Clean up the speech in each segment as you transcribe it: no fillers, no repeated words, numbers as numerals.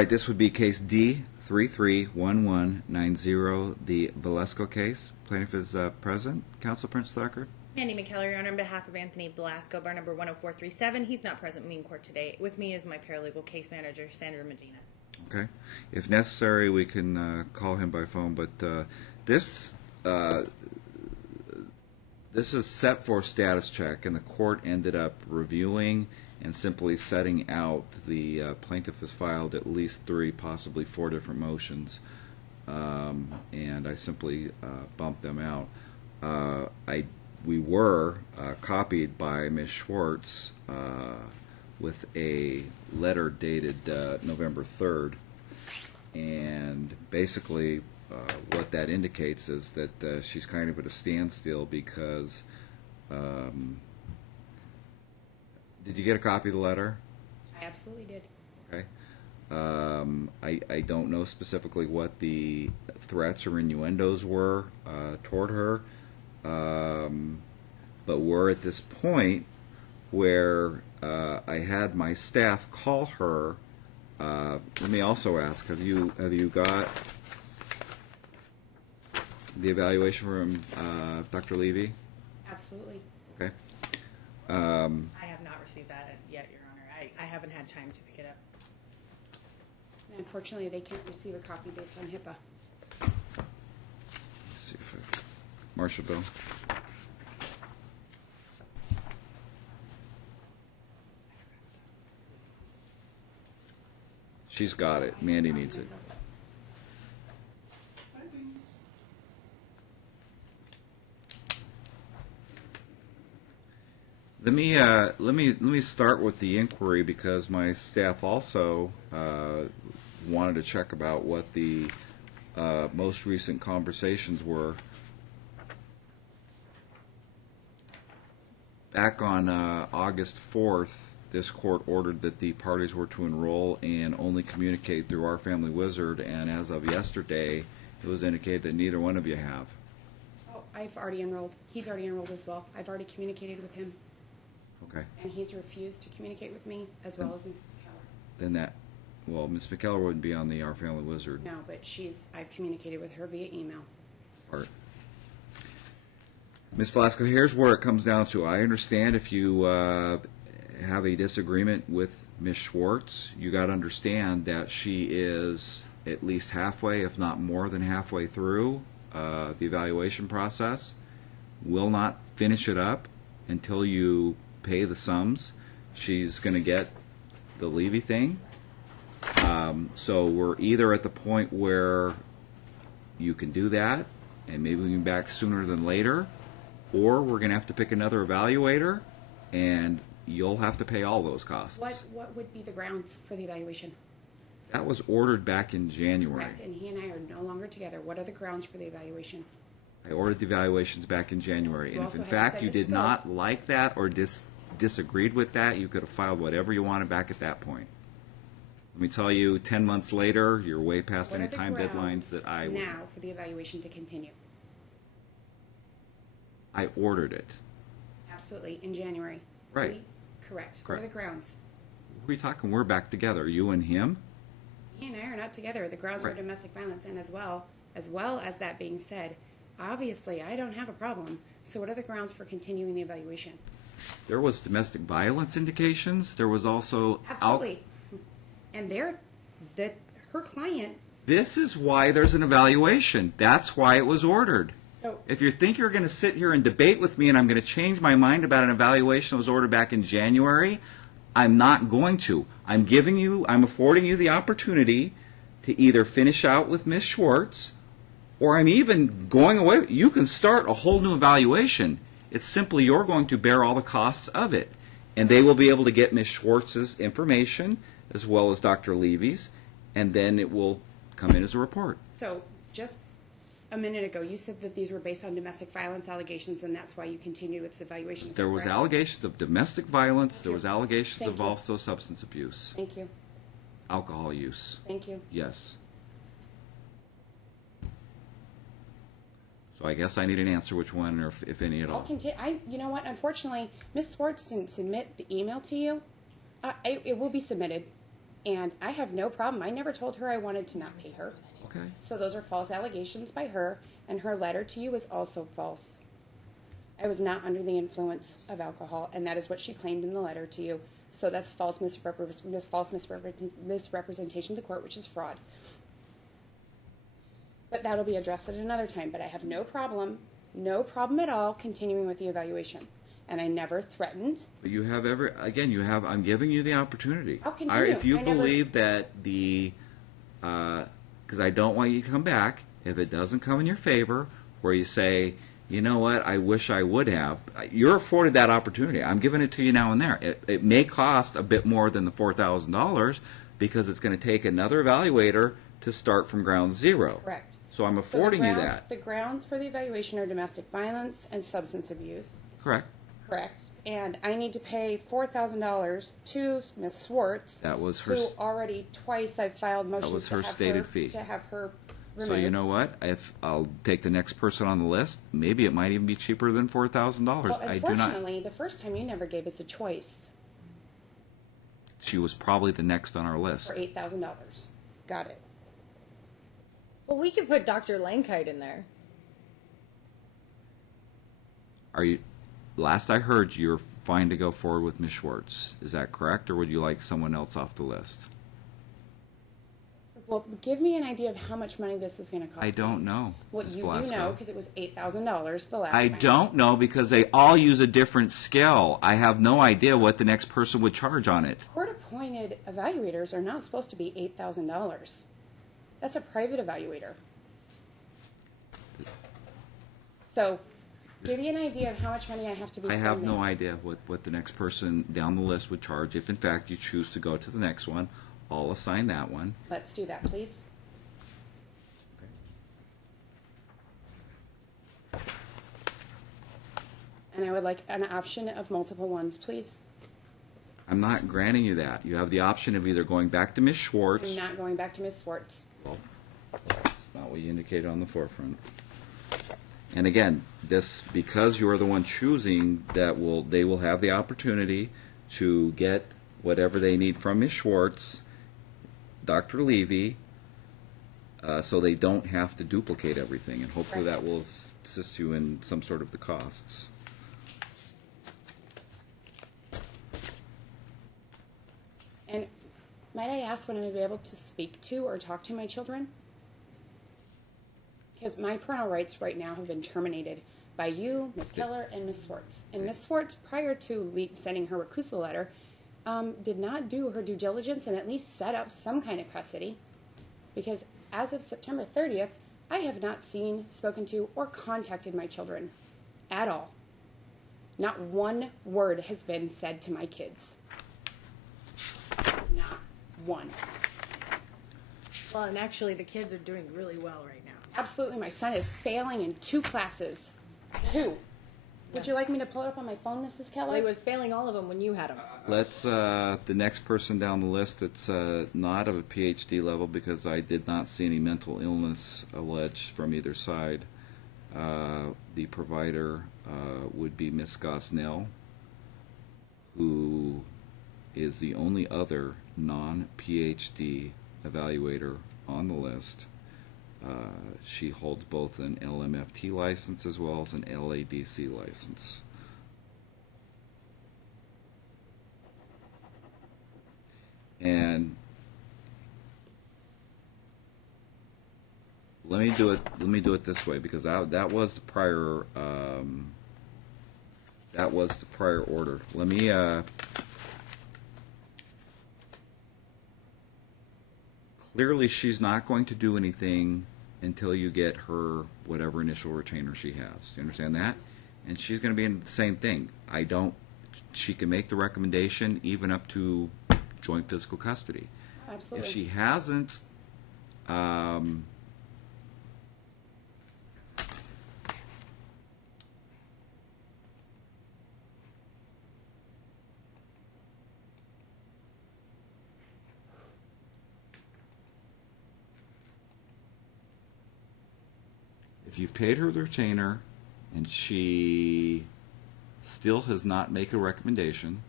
right, this would be case D331190, the Velasco case. Plaintiff is present. Counsel, Prince Thacker. Mandy McKellar, Your Honor, on behalf of Anthony Velasco, bar number 10437. He's not present in court today. With me is my paralegal case manager, Sandra Medina. Okay. If necessary, we can call him by phone, but this is set for status check, and the court ended up reviewing and simply setting out the plaintiff has filed at least 3, possibly 4 different motions, and I simply bumped them out. We were copied by Ms. Schwartz with a letter dated November 3rd, and basically what that indicates is that she's kind of at a standstill because did you get a copy of the letter? I absolutely did. Okay. I don't know specifically what the threats or innuendos were toward her, but we're at this point where I had my staff call her. Let me also ask: Have you got the evaluation from Dr. Levy? Absolutely. Okay. I have not received that yet, Your Honor. I haven't had time to pick it up. Unfortunately, they can't receive a copy based on HIPAA. Let's see if Marshall Bill. She's got it. Mandy needs it. Let me start with the inquiry because my staff also wanted to check about what the most recent conversations were. Back on August 4th, this court ordered that the parties were to enroll and only communicate through Our Family Wizard, and as of yesterday, it was indicated that neither one of you have. Oh, I've already enrolled. He's already enrolled as well. I've already communicated with him. Okay. And he's refused to communicate with me, as well as Mrs. Keller. Then well, Ms. McKellar wouldn't be on the Our Family Wizard No, but I've communicated with her via email. part. Ms. Velasco, here's where it comes down to. I understand if you have a disagreement with Ms. Schwartz, you got to understand that she is at least halfway, if not more than halfway through the evaluation process. Will not finish it up until you pay the sums. She's going to get the Levy thing. So we're either at the point where you can do that, and maybe we can be back sooner than later, or we're going to have to pick another evaluator, and you'll have to pay all those costs. What would be the grounds for the evaluation? That was ordered back in January. Correct, and he and I are no longer together. What are the grounds for the evaluation? I ordered the evaluations back in January, and if in also have to fact set you a did scope. not like that or disagreed with that, you could have filed whatever you wanted back at that point. Let me tell you, 10 months later, you're way past What any are the time deadlines grounds that I would. now for the evaluation to continue? I ordered it. Absolutely, in January. Right. Correct. Correct. What are the grounds? Who are you talking? We're back together. You and him? He and I are not together. The grounds Right. are domestic violence, and as well as that being said, obviously I don't have a problem. So what are the grounds for continuing the evaluation? There was domestic violence indications. There was also Absolutely. And her client. This is why there's an evaluation. That's why it was ordered. So If you think you're going to sit here and debate with me and I'm going to change my mind about an evaluation that was ordered back in January, I'm not going to. I'm affording you the opportunity to either finish out with Ms. Schwartz, or I'm even going away. You can start a whole new evaluation. It's simply you're going to bear all the costs of it. And they will be able to get Ms. Schwartz's information as well as Dr. Levy's, and then it will come in as a report. So just a minute ago, you said that these were based on domestic violence allegations, and that's why you continued with this evaluation. Is There that was correct? allegations of domestic violence. Thank There you. was allegations Thank of you. also substance abuse, Thank you. alcohol use. Thank you. Yes. So I guess I need an answer which one, or if any at I'll all. continue. You know what? Unfortunately, Ms. Schwartz didn't submit the email to you. It will be submitted. And I have no problem. I never told her I wanted to not pay her. Okay. So those are false allegations by her, and her letter to you is also false. I was not under the influence of alcohol, and that is what she claimed in the letter to you. So that's false misrepresentation to court, which is fraud. But that'll be addressed at another time. But I have no problem at all continuing with the evaluation. And I never threatened. But you have I'm giving you the opportunity. I'll continue. If you I never- believe that because I don't want you to come back, if it doesn't come in your favor, where you say, you know what, I wish I would have, you're afforded that opportunity. I'm giving it to you now and there. It may cost a bit more than the $4,000 because it's going to take another evaluator to start from ground zero. Correct. So I'm affording you So that. the grounds for the evaluation are domestic violence and substance abuse. Correct. Correct. And I need to pay $4,000 to Ms. Swartz. That was her. Who already twice I've filed motions was to her have stated fee. to have her removed. So you know what? If I'll take the next person on the list, maybe it might even be cheaper than $4,000. Well, I do not. unfortunately, the first time you never gave us a choice She was probably the next on our list. for $8,000. Got it. Well, we could put Dr. Lankite in there. Are you? Last I heard, you're fine to go forward with Ms. Schwartz. Is that correct, or would you like someone else off the list? Well, give me an idea of how much money this is going to cost. I don't know. Well, Ms. you do Blasco. know because it was $8,000 the last I time. don't know because they all use a different scale. I have no idea what the next person would charge on it. Court-appointed evaluators are not supposed to be $8,000. That's a private evaluator. So, give you an idea of how much money I have to be I spending. have no idea what the next person down the list would charge. If in fact you choose to go to the next one, I'll assign that one. Let's do that, please. And I would like an option of multiple ones, please. I'm not granting you that. You have the option of either going back to Ms. Schwartz. I'm not going back to Ms. Swartz. Well, that's not what you indicated on the forefront. And again, this, because you're the one choosing, they will have the opportunity to get whatever they need from Ms. Schwartz, Dr. Levy, so they don't have to duplicate everything. And hopefully Right. that will assist you in some sort of the costs. And might I ask when I'm going to be able to speak to or talk to my children? Because my parental rights right now have been terminated by you, Ms. Keller, and Ms. Swartz. And Ms. Swartz, prior to sending her recusal letter, did not do her due diligence and at least set up some kind of custody. Because as of September 30th, I have not seen, spoken to, or contacted my children at all. Not one word has been said to my kids. Not one. Well, and actually, the kids are doing really well right now. Absolutely, my son is failing in 2 classes. 2. Would you like me to pull it up on my phone, Mrs. Keller? Well, he was failing all of them when you had them. Let's, the next person down the list that's not of a PhD level, because I did not see any mental illness alleged from either side. The provider would be Miss Gosnell, who is the only other non-PhD evaluator on the list. She holds both an LMFT license as well as an LADC license. And let me do it this way, because that was the prior order. Let me clearly she's not going to do anything until you get her whatever initial retainer she has. Do you understand that? And she's going to be in the same thing. She can make the recommendation even up to joint physical custody. Absolutely. If she hasn't, if you've paid her the retainer and she still has not made a recommendation,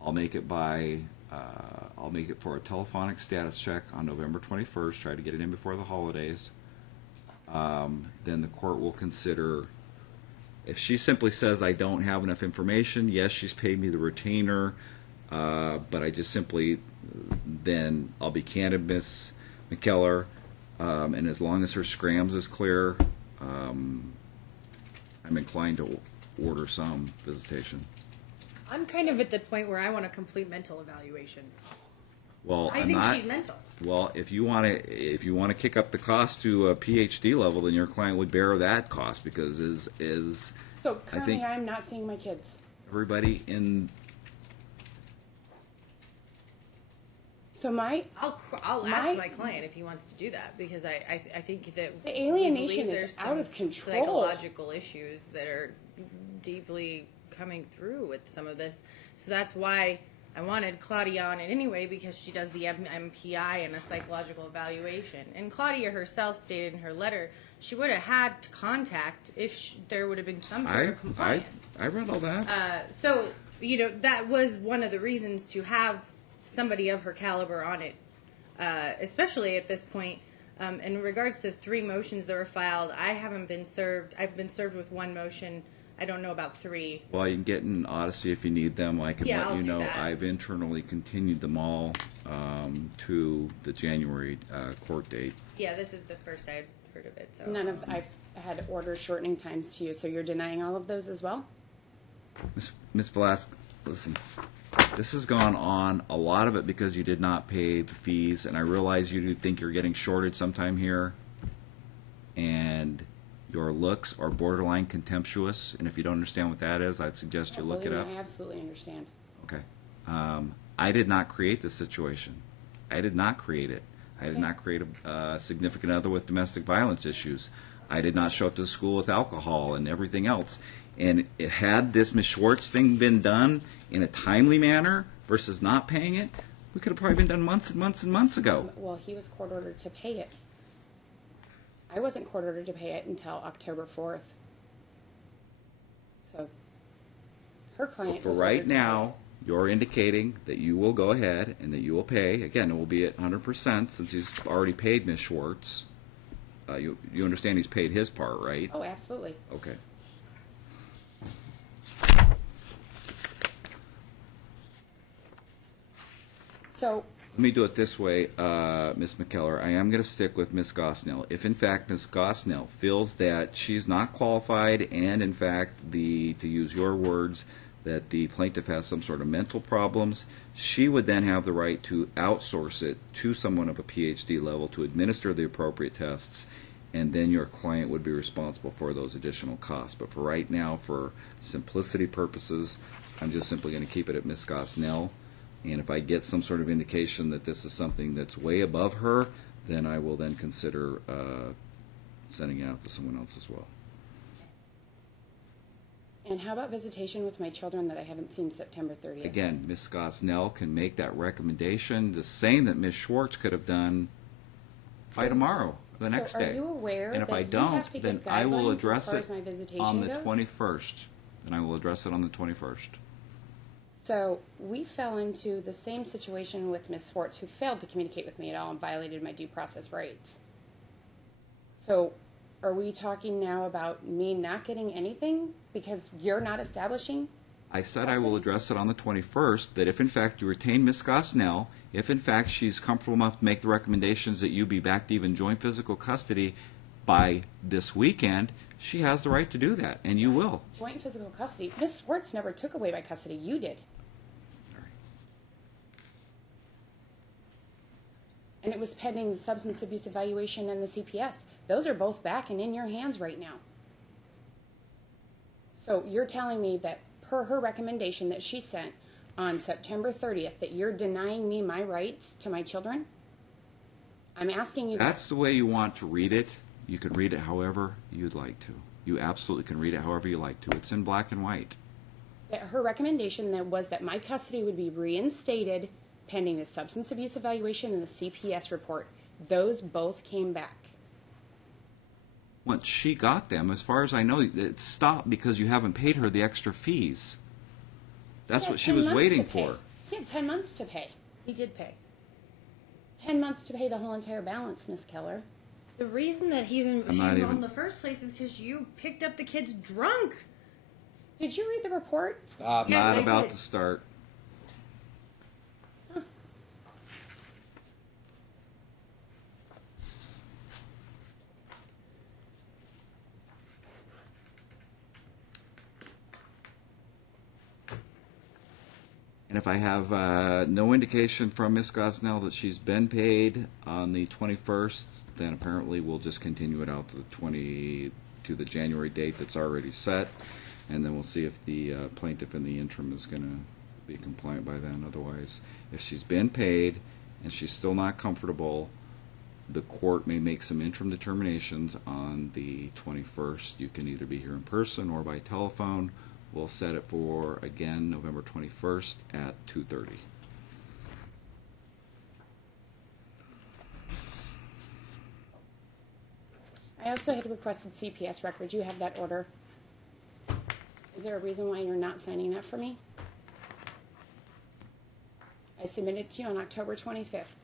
I'll make it by I'll make it for a telephonic status check on November 21st, try to get it in before the holidays. Then the court will consider, if she simply says I don't have enough information, yes, she's paid me the retainer, but I just simply, then I'll be candid, Ms. McKellar, and as long as her scrams is clear, I'm inclined to order some visitation. I'm kind of at the point where I want a complete mental evaluation. Well, I think she's mental. Well, if you want to kick up the cost to a PhD level, then your client would bear that cost because So I currently, think I'm not seeing my kids. everybody in. So I'll ask my client if he wants to do that because I think that The alienation we is believe there's out of some control. Psychological issues that are deeply coming through with some of this. So that's why I wanted Claudia on it anyway, because she does the MPI and a psychological evaluation. And Claudia herself stated in her letter she would have had to contact if there would have been some sort of compliance. I read all that. So, that was one of the reasons to have somebody of her caliber on it, especially at this point. In regards to 3 motions that were filed, I haven't been served. I've been served with 1 motion. I don't know about 3. Well, you can get in Odyssey if you need them. I can let I'll you do know. that. I've internally continued them all to the January court date. Yeah, this is the first I've heard of it. So I've had order shortening times to you, so you're denying all of those as well? Ms. Velasquez, listen. This has gone on, a lot of it because you did not pay the fees, and I realize you do think you're getting shorted sometime here, and your looks are borderline contemptuous, and if you don't understand what that is, I'd suggest you look it up. I absolutely understand. Okay. I did not create this situation. I did not create it. I did not create a significant other with domestic violence issues. I did not show up to the school with alcohol and everything else. And had this Ms. Schwartz thing been done in a timely manner versus not paying it, we could have probably been done months and months and months ago. Well, he was court ordered to pay it. I wasn't court ordered to pay it until October 4th. So, her client For was right ordered to now, you're indicating that you will go ahead and that you will pay. Again, it will be at 100% since he's already paid Ms. Schwartz. You understand he's paid his part, right? pay. Oh, absolutely. Okay. So, Let me do it this way, Ms. McKellar. I am going to stick with Ms. Gosnell. If, in fact, Ms. Gosnell feels that she's not qualified and, in fact, to use your words, that the plaintiff has some sort of mental problems, she would then have the right to outsource it to someone of a PhD level to administer the appropriate tests, and then your client would be responsible for those additional costs. But for right now, for simplicity purposes, I'm just simply going to keep it at Ms. Gosnell. And if I get some sort of indication that this is something that's way above her, then I will then consider sending it out to someone else as well. and how about visitation with my children that I haven't seen September 30th? Again, Ms. Gosnell can make that recommendation, the same that Ms. Schwartz could have done by tomorrow, the next So day. are you aware And if that I you don't, have to then give I will guidelines address as far it as my visitation on the goes? 21st. Then I will address it on the 21st. So we fell into the same situation with Ms. Swartz, who failed to communicate with me at all and violated my due process rights. So are we talking now about me not getting anything because you're not establishing? I said I will address it on the 21st, that if in fact you retain Ms. Gosnell, if in fact she's comfortable enough to make the recommendations that you be back to even joint physical custody by this weekend, she has the right to do that, and you will. Joint physical custody? Ms. Swartz never took away my custody. You did. And it was pending the substance abuse evaluation and the CPS. Those are both back and in your hands right now. So you're telling me that per her recommendation that she sent on September 30th that you're denying me my rights to my children? I'm asking you. That's the way you want to read it. You can read it however you'd like to. You absolutely can read it however you like to. It's in black and white. That her recommendation that was that my custody would be reinstated pending the substance abuse evaluation and the CPS report. Those both came back. Once she got them, as far as I know, it stopped because you haven't paid her the extra fees. That's He had what she 10 was months waiting to pay. for. He had 10 months to pay. He did pay. 10 months to pay the whole entire balance, Miss Keller. The reason that she's not enrolled even- in the first place is because you picked up the kids drunk. Did you read the report? Stop, Yes, not I about did. to start. And if I have no indication from Ms. Gosnell that she's been paid on the 21st, then apparently we'll just continue it out to the January date that's already set, and then we'll see if the plaintiff in the interim is going to be compliant by then. Otherwise, if she's been paid and she's still not comfortable, the court may make some interim determinations on the 21st. You can either be here in person or by telephone. We'll set it for, again, November 21st at 2:30. I also had requested CPS records. You have that order. Is there a reason why you're not signing that for me? I submitted it to you on October 25th.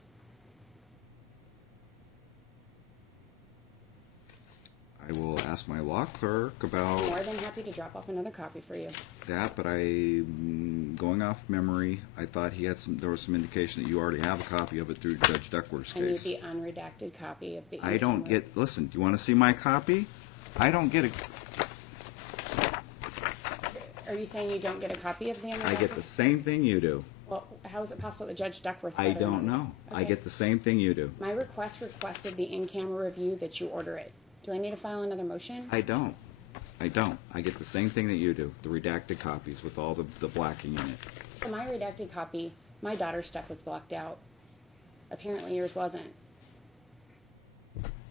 I will ask my law clerk about More than happy to drop off another copy for you. that, but going off memory, I thought there was some indication that you already have a copy of it through Judge Duckworth's I need case. the unredacted copy of the. I don't get, listen, do you want to see my copy? I don't get a, Are you saying you don't get a copy of the unredacted? I get the same thing you do. Well, how is it possible that Judge Duckworth? I got it don't on? know. I Okay. get the same thing you do. My request requested the in-camera review that you order it. Do I need to file another motion? I don't. I get the same thing that you do, the redacted copies with all the blacking in it. So my redacted copy, my daughter's stuff was blocked out. Apparently yours wasn't.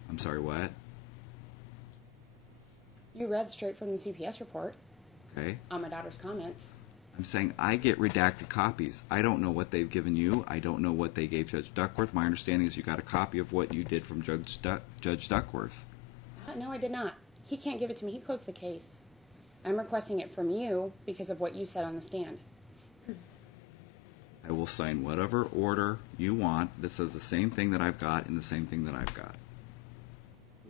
I'm sorry, what? You read straight from the CPS report Okay. on my daughter's comments. I'm saying I get redacted copies. I don't know what they've given you. I don't know what they gave Judge Duckworth. My understanding is you got a copy of what you did from Judge Duckworth. No, I did not. He can't give it to me. He closed the case. I'm requesting it from you because of what you said on the stand. I will sign whatever order you want that says the same thing that I've got and the same thing that I've got.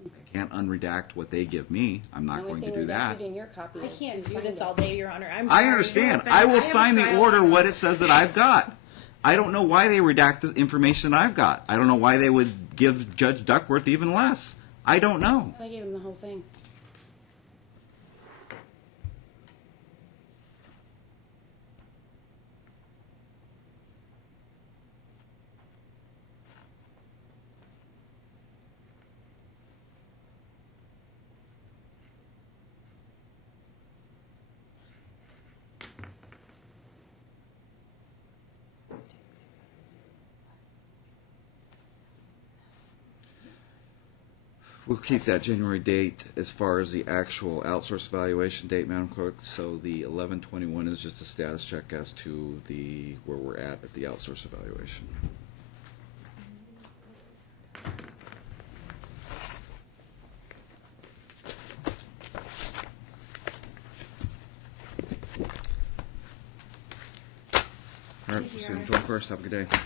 I can't unredact what they give me. I'm not going to do that. In your copy I is can't you do signed this it. all day, Your Honor. I'm I sorry. understand. No I offense. will have a sign the trial order on what it says that I've got. I don't know why they redact the information that I've got. I don't know why they would give Judge Duckworth even less. I don't know. I gave him the whole thing. We'll keep that January date as far as the actual outsource evaluation date, Madam Clerk. So the 11/21 is just a status check as to where we're at the outsource evaluation. All right, we'll see you on the 21st. Have a good day.